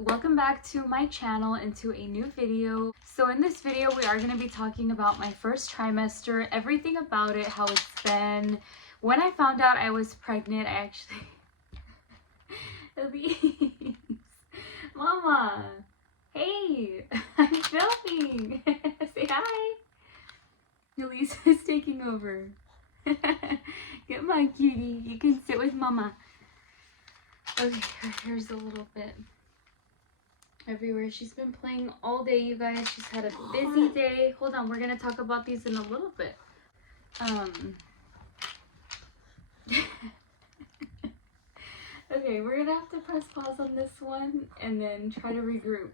welcome back to my channel and to a new video. So in this video we are going to be talking about my first trimester, everything about it, how it's been. When I found out I was pregnant, I actually Elise, Mama, hey, I'm filming. Say hi. Elise is taking over. Come on, cutie, you can sit with Mama. Okay, her hair's a little bit everywhere. She's been playing all day, you guys. She's had a busy day. Hold on, we're gonna talk about these in a little bit. Okay, we're gonna have to press pause on this one and then try to regroup.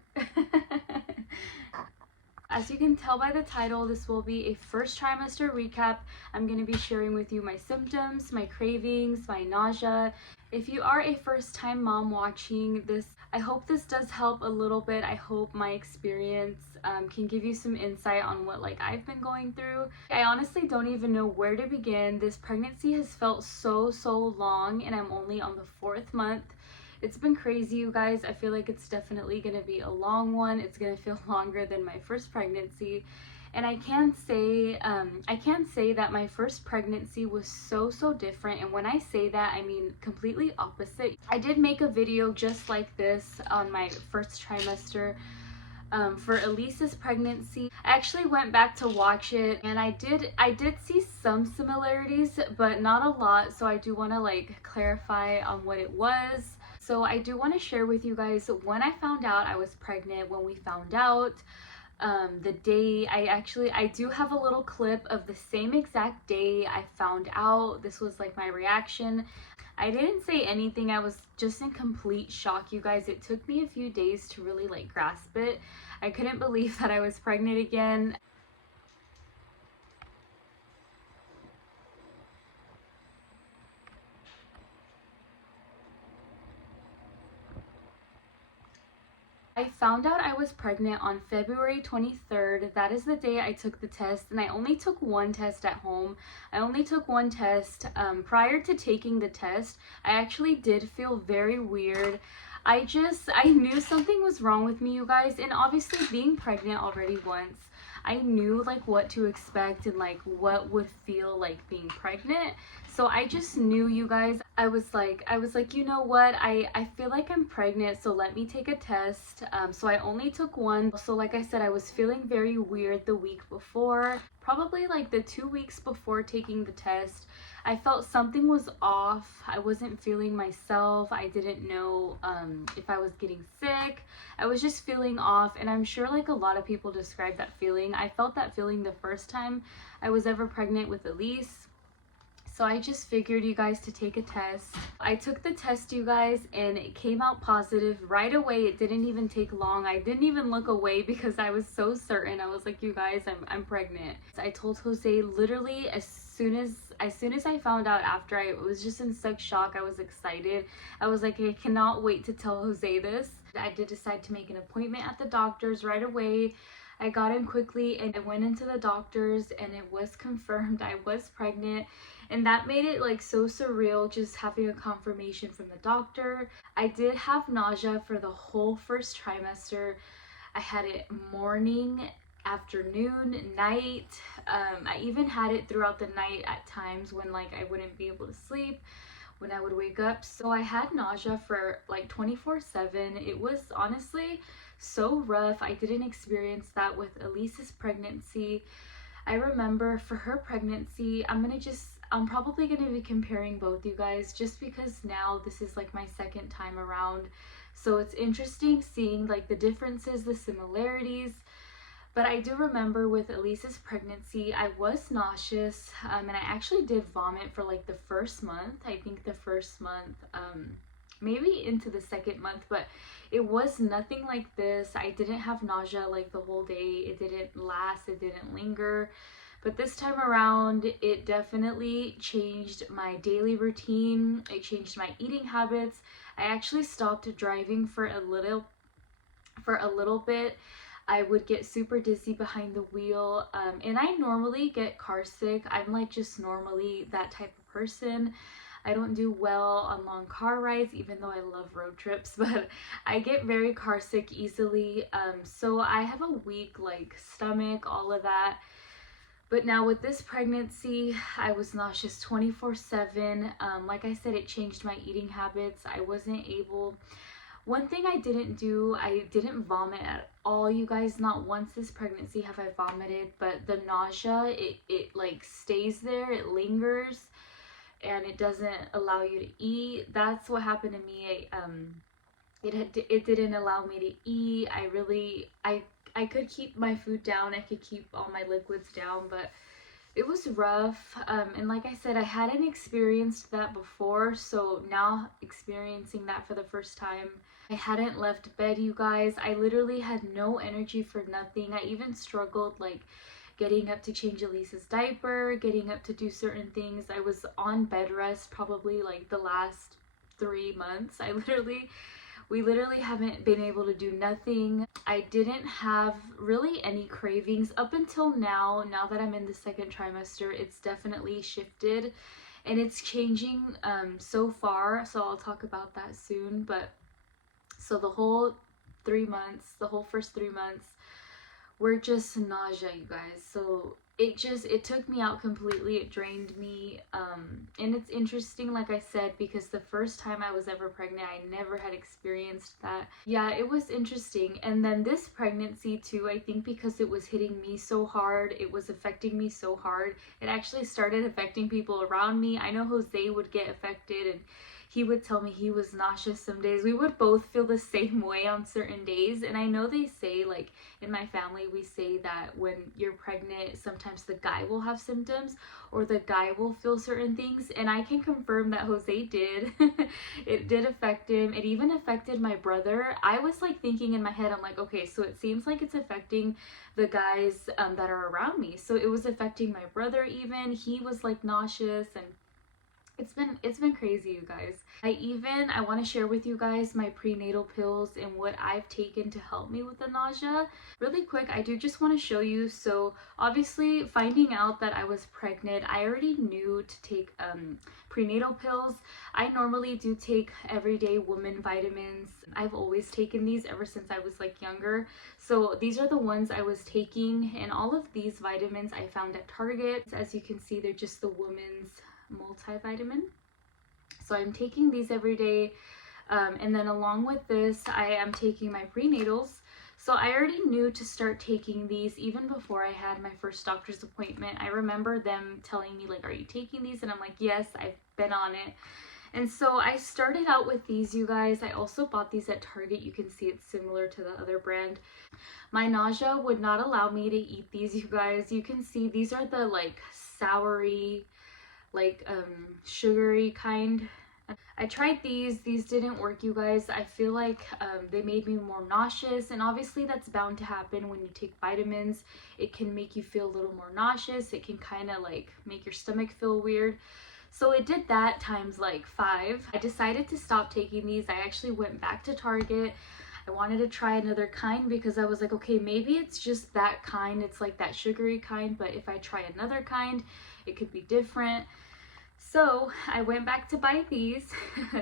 As you can tell by the title, this will be a first trimester recap. I'm going to be sharing with you my symptoms, my cravings, my nausea. If you are a first-time mom watching this, I hope this does help a little bit. I hope my experience can give you some insight on what I've been going through. I honestly don't even know where to begin. This pregnancy has felt so long, and I'm only on the 4th month. It's been crazy, you guys. I feel like it's definitely going to be a long one. It's going to feel longer than my first pregnancy. And I can say that my first pregnancy was so different. And when I say that, I mean completely opposite. I did make a video just like this on my first trimester for Elise's pregnancy. I actually went back to watch it, and I did see some similarities, but not a lot. So I do want to clarify on what it was. So I do want to share with you guys when I found out I was pregnant, when we found out, the day. I do have a little clip of the same exact day I found out. This was my reaction. I didn't say anything. I was just in complete shock, you guys. It took me a few days to really grasp it. I couldn't believe that I was pregnant again. I found out I was pregnant on February 23rd. That is the day I took the test, and I only took one test at home. I only took one test. Prior to taking the test, I actually did feel very weird. I knew something was wrong with me, you guys, and obviously being pregnant already once, I knew what to expect and what would feel like being pregnant. So I just knew, you guys. I was like, you know what, I feel like I'm pregnant, so let me take a test. So I only took one. So like I said, I was feeling very weird the week before, probably the 2 weeks before taking the test. I felt something was off. I wasn't feeling myself. I didn't know if I was getting sick. I was just feeling off, and I'm sure a lot of people describe that feeling. I felt that feeling the first time I was ever pregnant with Elise. So I just figured, you guys, to take a test. I took the test, you guys, and it came out positive right away. It didn't even take long. I didn't even look away because I was so certain. I was like, you guys, I'm pregnant. I told Jose literally as soon as I found out. After I was just in such shock, I was excited. I was like, I cannot wait to tell Jose this. I did decide to make an appointment at the doctor's right away. I got in quickly and I went into the doctor's, and it was confirmed I was pregnant. And that made it so surreal, just having a confirmation from the doctor. I did have nausea for the whole first trimester. I had it morning, afternoon, night. I even had it throughout the night at times when I wouldn't be able to sleep, when I would wake up. So I had nausea for 24/7. It was honestly so rough. I didn't experience that with Elise's pregnancy. I remember for her pregnancy, I'm probably going to be comparing both, you guys, just because now this is my second time around. So it's interesting seeing the differences, the similarities. But I do remember with Elise's pregnancy, I was nauseous, and I actually did vomit for the first month. I think the first month, maybe into the 2nd month, but it was nothing like this. I didn't have nausea the whole day. It didn't last, it didn't linger. But this time around, it definitely changed my daily routine. It changed my eating habits. I actually stopped driving for a little bit. I would get super dizzy behind the wheel, and I normally get car sick. I'm just normally that type of person. I don't do well on long car rides, even though I love road trips, but I get very car sick easily. So I have a weak like stomach, all of that. But now with this pregnancy, I was nauseous 24/7. Like I said, it changed my eating habits. I wasn't able. One thing I didn't do, I didn't vomit at all, you guys. Not once this pregnancy have I vomited, but the nausea, it like stays there, it lingers, and it doesn't allow you to eat. That's what happened to me. It didn't allow me to eat. I could keep my food down. I could keep all my liquids down, but it was rough. And like I said, I hadn't experienced that before, so now experiencing that for the first time. I hadn't left bed, you guys. I literally had no energy for nothing. I even struggled like getting up to change Elisa's diaper, getting up to do certain things. I was on bed rest probably like the last 3 months. We literally haven't been able to do nothing. I didn't have really any cravings up until now. Now that I'm in the second trimester, it's definitely shifted and it's changing so far. So I'll talk about that soon. But so the whole 3 months, the whole first 3 months, were just nausea, you guys. So it took me out completely. It drained me. And it's interesting, like I said, because the first time I was ever pregnant, I never had experienced that. Yeah, it was interesting. And then this pregnancy too, I think because it was hitting me so hard, it was affecting me so hard, it actually started affecting people around me. I know Jose would get affected, and he would tell me he was nauseous some days. We would both feel the same way on certain days. And I know they say, like in my family, we say that when you're pregnant, sometimes the guy will have symptoms or the guy will feel certain things. And I can confirm that Jose did. It did affect him. It even affected my brother. I was like thinking in my head, I'm like, okay, so it seems like it's affecting the guys that are around me. So it was affecting my brother even. He was like nauseous, and it's been crazy, you guys. I want to share with you guys my prenatal pills and what I've taken to help me with the nausea. Really quick, I do just want to show you. So obviously finding out that I was pregnant, I already knew to take prenatal pills. I normally do take everyday woman vitamins. I've always taken these ever since I was like younger. So these are the ones I was taking, and all of these vitamins I found at Target. As you can see, they're just the women's multivitamin. So I'm taking these every day, and then along with this I am taking my prenatals. So I already knew to start taking these even before I had my first doctor's appointment. I remember them telling me like, are you taking these? And I'm like, yes, I've been on it. And so I started out with these, you guys. I also bought these at Target. You can see it's similar to the other brand. My nausea would not allow me to eat these, you guys. You can see these are the like soury, like sugary kind. I tried these didn't work, you guys. I feel like they made me more nauseous, and obviously that's bound to happen when you take vitamins. It can make you feel a little more nauseous. It can kind of like make your stomach feel weird. So it did that times like 5. I decided to stop taking these. I actually went back to Target. I wanted to try another kind because I was like, okay, maybe it's just that kind. It's like that sugary kind, but if I try another kind, it could be different. So I went back to buy these.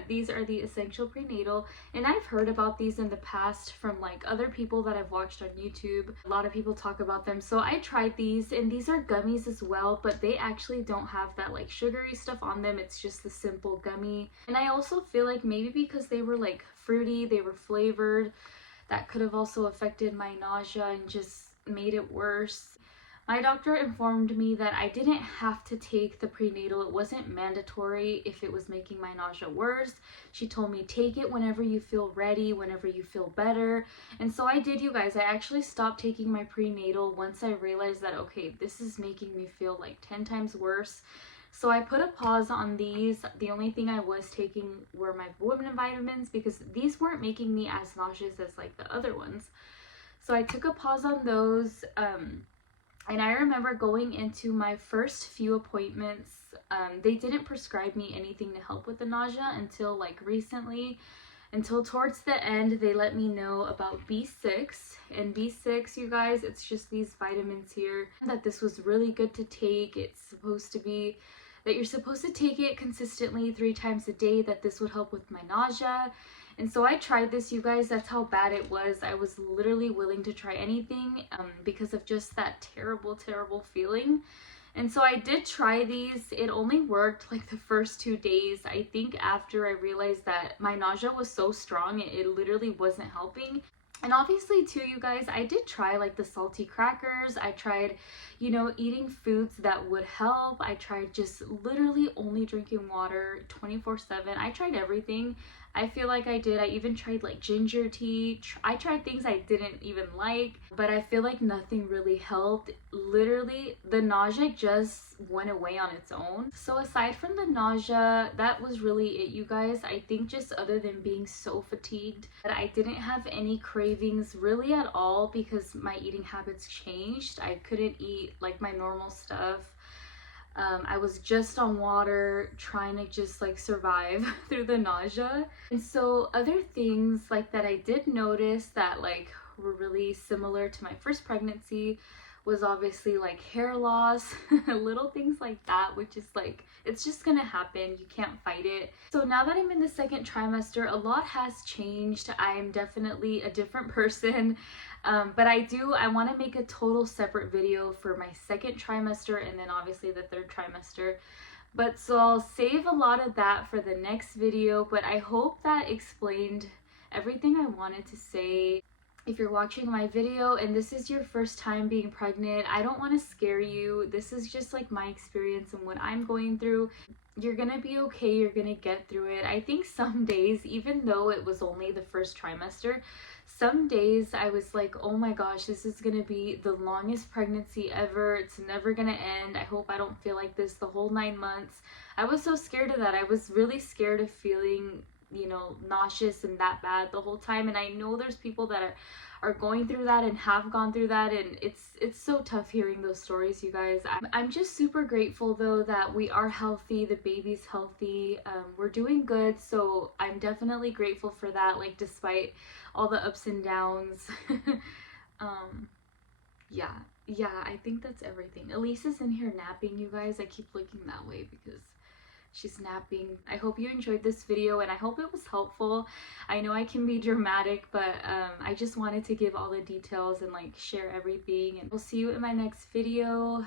These are the Essential Prenatal, and I've heard about these in the past from like other people that I've watched on YouTube. A lot of people talk about them. So I tried these, and these are gummies as well, but they actually don't have that like sugary stuff on them. It's just the simple gummy. And I also feel like maybe because they were like fruity, they were flavored, that could have also affected my nausea and just made it worse. My doctor informed me that I didn't have to take the prenatal. It wasn't mandatory if it was making my nausea worse. She told me take it whenever you feel ready, whenever you feel better. And so I did, you guys. I actually stopped taking my prenatal once I realized that, okay, this is making me feel like 10 times worse. So I put a pause on these. The only thing I was taking were my women vitamins because these weren't making me as nauseous as like the other ones. So I took a pause on those. And I remember going into my first few appointments, they didn't prescribe me anything to help with the nausea until like recently. Until towards the end, they let me know about B6. And B6, you guys, it's just these vitamins here, that this was really good to take. It's supposed to be that you're supposed to take it consistently 3 times a day, that this would help with my nausea. And so I tried this, you guys. That's how bad it was. I was literally willing to try anything because of just that terrible, terrible feeling. And so I did try these. It only worked like the first 2 days. I think after I realized that my nausea was so strong, it literally wasn't helping. And obviously too, you guys, I did try like the salty crackers. I tried, you know, eating foods that would help. I tried just literally only drinking water 24/7. I tried everything. I feel like I did. I even tried like ginger tea. I tried things I didn't even like, but I feel like nothing really helped. Literally, the nausea just went away on its own. So aside from the nausea, that was really it, you guys. I think just other than being so fatigued, that I didn't have any cravings really at all because my eating habits changed. I couldn't eat like my normal stuff. I was just on water, trying to just like survive through the nausea. And so other things like that I did notice that like were really similar to my first pregnancy was obviously like hair loss, little things like that, which is like, it's just gonna happen. You can't fight it. So now that I'm in the second trimester, a lot has changed. I am definitely a different person. But I want to make a total separate video for my second trimester and then obviously the third trimester. But so I'll save a lot of that for the next video, but I hope that explained everything I wanted to say. If you're watching my video and this is your first time being pregnant, I don't want to scare you. This is just like my experience and what I'm going through. You're gonna be okay. You're gonna get through it. I think some days, even though it was only the first trimester, some days I was like, oh my gosh, this is gonna be the longest pregnancy ever. It's never gonna end. I hope I don't feel like this the whole 9 months. I was so scared of that. I was really scared of feeling, you know, nauseous and that bad the whole time. And I know there's people that are going through that and have gone through that, and it's so tough hearing those stories, you guys. I'm just super grateful though that we are healthy, the baby's healthy, we're doing good. So I'm definitely grateful for that, like despite all the ups and downs. Yeah, I think that's everything. Elise is in here napping, you guys. I keep looking that way because she's napping. I hope you enjoyed this video and I hope it was helpful. I know I can be dramatic, but I just wanted to give all the details and like share everything. And we'll see you in my next video.